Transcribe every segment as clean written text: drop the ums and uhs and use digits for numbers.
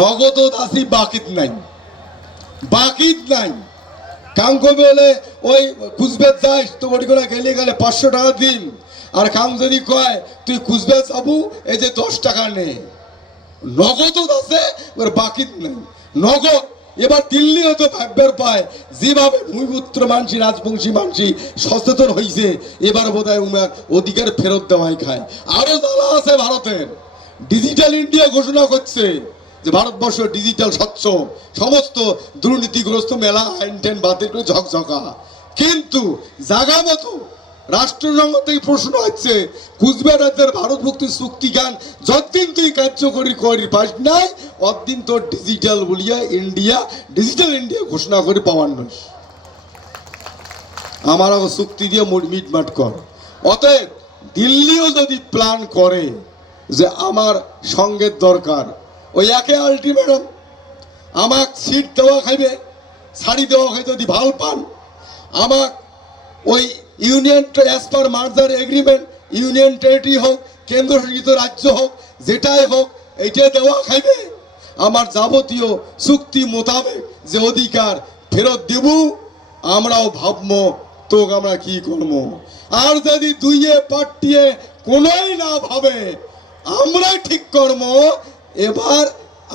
নগদ দাসি বাকিত নাই, বাকিত নাই। কাম করবে হলে ওই কুচবেজ যাস তো ওটি করে গেলে গেলে 500 টাকা দিন, আর কাম যদি কয় তুই কুচবেজ যাবু এই যে 10 টাকা নে, নগদ আছে ওর বাকিত নাই, নগদ। এবার দিল্লি হয়তো ভাববার পায় যেভাবে ভূমিপুত্র মানসি রাজবংশী মানসি সচেতন হয়েছে, এবার বোধ হয় উমার অধিকার ফেরত দেওয়াই খায়। আরো জ্বালা আছে ভারতের, ডিজিটাল ইন্ডিয়া ঘোষণা করছে যে ভারতবর্ষ ডিজিটাল স্বচ্ছ, সমস্ত দুর্নীতিগ্রস্ত মেলা আইন টেন বাতিল করে ঝকঝকা। কিন্তু জাগা মতো রাষ্ট্রসংঘ থেকে প্রশ্ন হচ্ছে কুচবিহার রাজ্যের ভারতভুক্তি চুক্তি গান যতদিন তুই কার্যকরী করি পাস নাই অতদিন তোর ডিজিটাল বলিয়া ইন্ডিয়া ডিজিটাল ইন্ডিয়া ঘোষণা করে পাওয়ার নয়। আমার চুক্তি দিয়ে মিটমাট কর। অতএব দিল্লিও যদি প্ল্যান করে যে আমার সঙ্গের দরকার, ওই একে আলটিমেটাম আমাক সিট দেওয়া খাইবে, শাড়ি দেওয়া খাই যদি ভাল পান, আমাক ওই union as per merger agreement union territory হোক কেন্দ্রশাসিত রাজ্য হোক যেটাই হোক এইটা দেওয়া খাইবে, আমার যাবতীয় চুক্তি মোতাবেক যে অধিকার ফেরত দেব, আমরাও ভাববো তো আমরা কি করবো। আর যদি দুইয়ে পাটিয়ে কোনোই না ভাবে আমরাই ঠিক করবো। এবার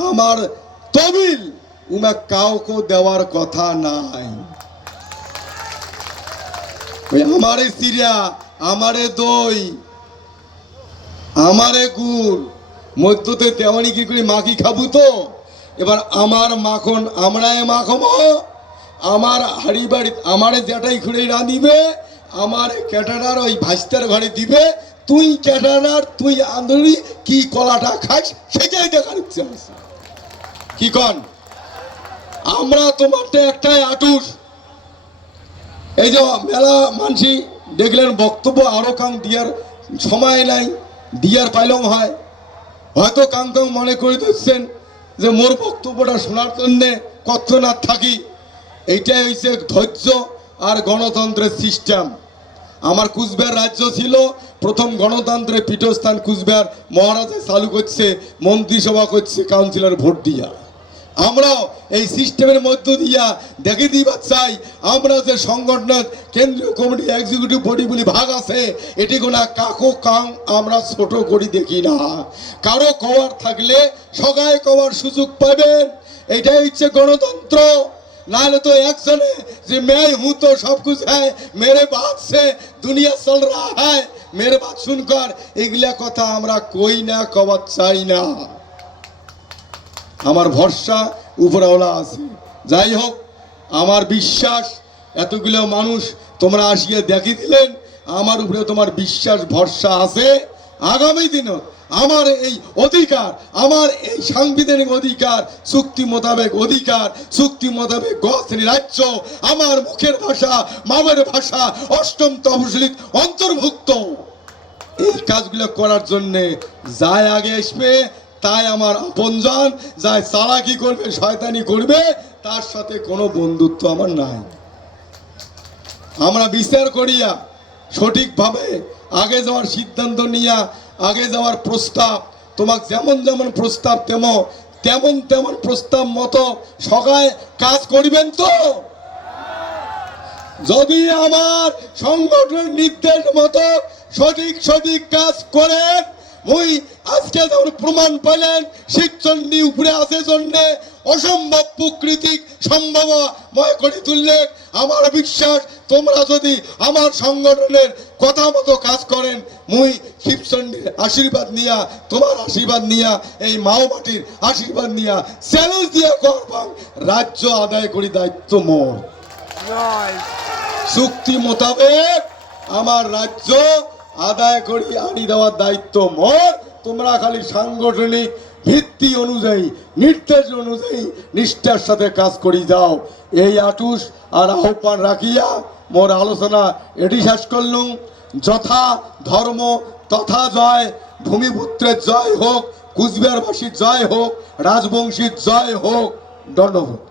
আমার তবিল উমা কাউকে দেওয়ার কথা নাই। আমারে চিরা, আমারে দই, আমারে গুড় মধ্যতে তেমনি কি করে মাখি খাবো তো। এবার আমার মাখন আমরাই মাখবো, আমার হাড়ি বাড়ি আমারে যেটাই খুঁড়ে রাঁধিবে, আমার ক্যাটারার ওই ভাস্তার ঘরে দিবে, তুই ক্যাটারার তুই আন্দোলি কি কলাটা খাস সেটাই দেখার ইচ্ছে আছে। কি কন? আমরা তোমারটা একটাই আটুস। এই যে মেলা মানসি দেখলেন বক্তব্য আরো কাং দিয়ার সময় নাই, দিয়ার পাইলং হয়, হয়তো কাং কাং মনে করে দিচ্ছেন যে মোর বক্তব্যটা শোনার জন্যে কত না থাকি। এইটাই হয়েছে ধৈর্য আর গণতন্ত্রের সিস্টেম। আমার কুচবিহার রাজ্য ছিল প্রথম গণতন্ত্রের পীঠস্থান, কুচবিহার মহারাজা চালু করছে, মন্ত্রিসভা করছে কাউন্সিলর ভোট দিয়া। আমরাও এই সিস্টেমের মধ্য দিয়া দেখে দিবার চাই আমরা যে সংগঠনের কেন্দ্রীয় কমিটি এক্সিকিউটিভ বডি বলি ভাগ আছে, এটি কোনা কাকো কাং আমরা ছোট করি দেখি না। কারো কওয়ার থাকলে সবাই কওয়ার সুযোগ পাবেন, এটাই হচ্ছে গণতন্ত্র। नाले तो একজনে যে मैं हूं तो सब कुछ है, मेरे बात से दुनिया चल रहा है, मेरे बात सुनकर এগুলা কথা আমরা কই না, কওয়ার চাই না। আমার ভরসা উপরওয়ালা আছে। যাই হোক, আমার বিশ্বাস এতগুলো মানুষ তোমরা আসিয়া দেখি দিলেন, আমার উপরে তোমার বিশ্বাস ভরসা আছে। আগামী দিনে আমার এই অধিকার, আমার এই সাংবিধানিক অধিকার, চুক্তি মোতাবেক অধিকার, চুক্তি মোতাবেক গণতান্ত্রিক রাজ্য, আমার মুখের ভাষা মামের ভাষা অষ্টম তফসিলিত অন্তর্ভুক্ত, এই কাজগুলো করার জন্যে যাই আগে আসবে তাই আমার আপনজন, যাই চালাকি করবে শয়তানি করবে তার সাথে কোনো বন্ধুত্ব আমার নাই। আমরা বিচার করিয়া সঠিকভাবে আগে যাওয়ার সিদ্ধান্ত নিয়া আগে যাওয়ার প্রস্তাব, তোমাকে যেমন যেমন প্রস্তাব তেমন তেমন প্রস্তাব মতো সবাই কাজ করিবেন তো। যদি আমার সংগঠনের নির্দেশ মতো সঠিক কাজ করেন, মুই আজকে যেমন প্রমাণ পেলেন শিবচন্ডী উপরে আছে জন্যে অসম্ভব প্রকৃতিক সম্ভবময় করে তুললে, আমার বিশ্বাস তোমরা যদি আমার সংগঠনের কথা মতো কাজ করেন, মুই শিবচন্ডীর আশীর্বাদ নিয়া, তোমার আশীর্বাদ নিয়া, এই মাওবাটির আশীর্বাদ নিয়া চ্যালেঞ্জ দিয়া করবাম রাজ্য আদায় করি দায়িত্ব মোর। চুক্তি মোতাবেক আমার রাজ্য আদায় করি আনি দেওয়ার দায়িত্ব মোর। তোমরা খালি সাংগঠনিক ভিত্তি অনুযায়ী নির্দেশ অনুযায়ী নিষ্ঠার সাথে কাজ করি যাও। এই আটুস আর আহ্বান রাখিয়া মোর আলোচনা এটি শেষ করলুম। যথা ধর্ম তথা জয়, ভূমিপুত্রের জয় হোক, কুচবিহারবাসীর জয় হোক, রাজবংশীর জয় হোক। ধন্যবাদ।